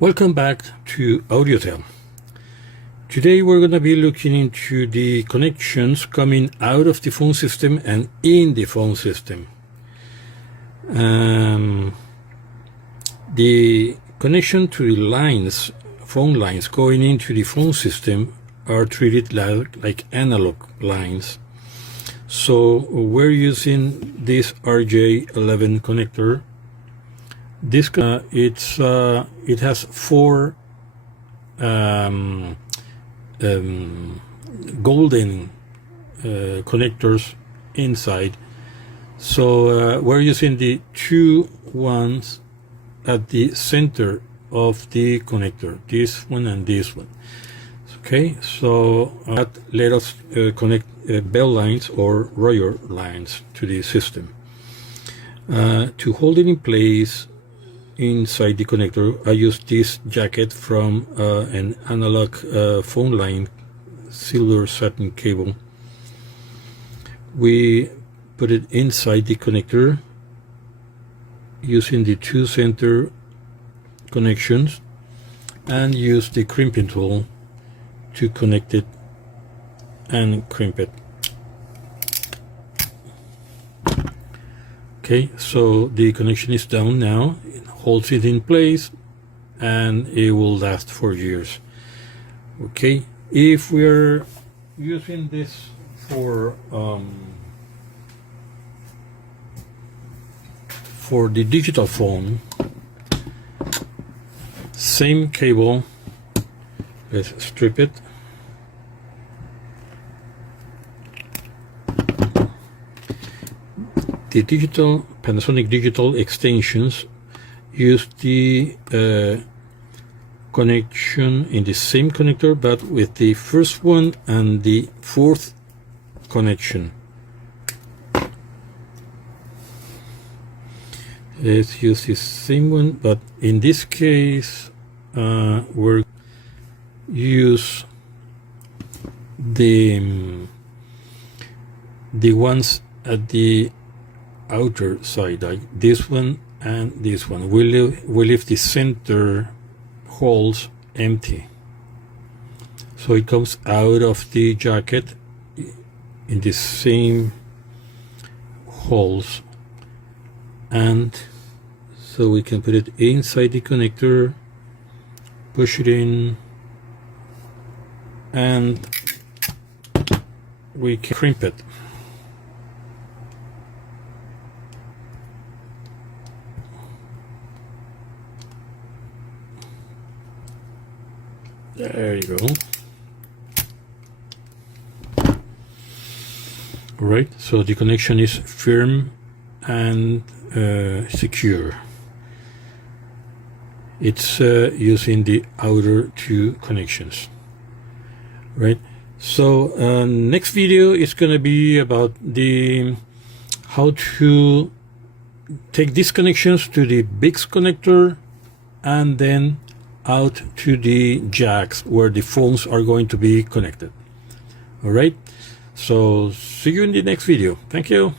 Welcome back to Audiotel. Today we're going to be looking into the connections coming out of the phone system and in the phone system. The connection to the lines, phone lines going into the phone system are treated like analog lines. So we're using this Rj11 connector. This it has four golden connectors inside. So we're using the two ones at the center of the connector, this one and this one. Okay, so that let us connect bell lines or royer lines to the system. To hold it in place inside the connector, I use this jacket from an analog phone line, silver satin cable. We put it inside the connector using the two center connections and use the crimping tool to connect it and crimp it. Okay, so the connection is down now. It holds it in place and it will last for years. Okay, if we're using this for the digital phone, same cable, let's strip it. The digital Panasonic digital extensions use the connection in the same connector, but with the first one and the fourth connection. Let's use the same one, but in this case we'll use the ones at the outer side, like this one and this one. We leave the center holes empty, so it comes out of the jacket in the same holes, and so we can put it inside the connector, push it in, and we can crimp it. There you go. All right, so the connection is firm and secure. It's using the outer two connections. Right. So next video is going to be about how to take these connections to the BICS connector and then out to the jacks where the phones are going to be connected. All right, so see you in the next video. Thank you.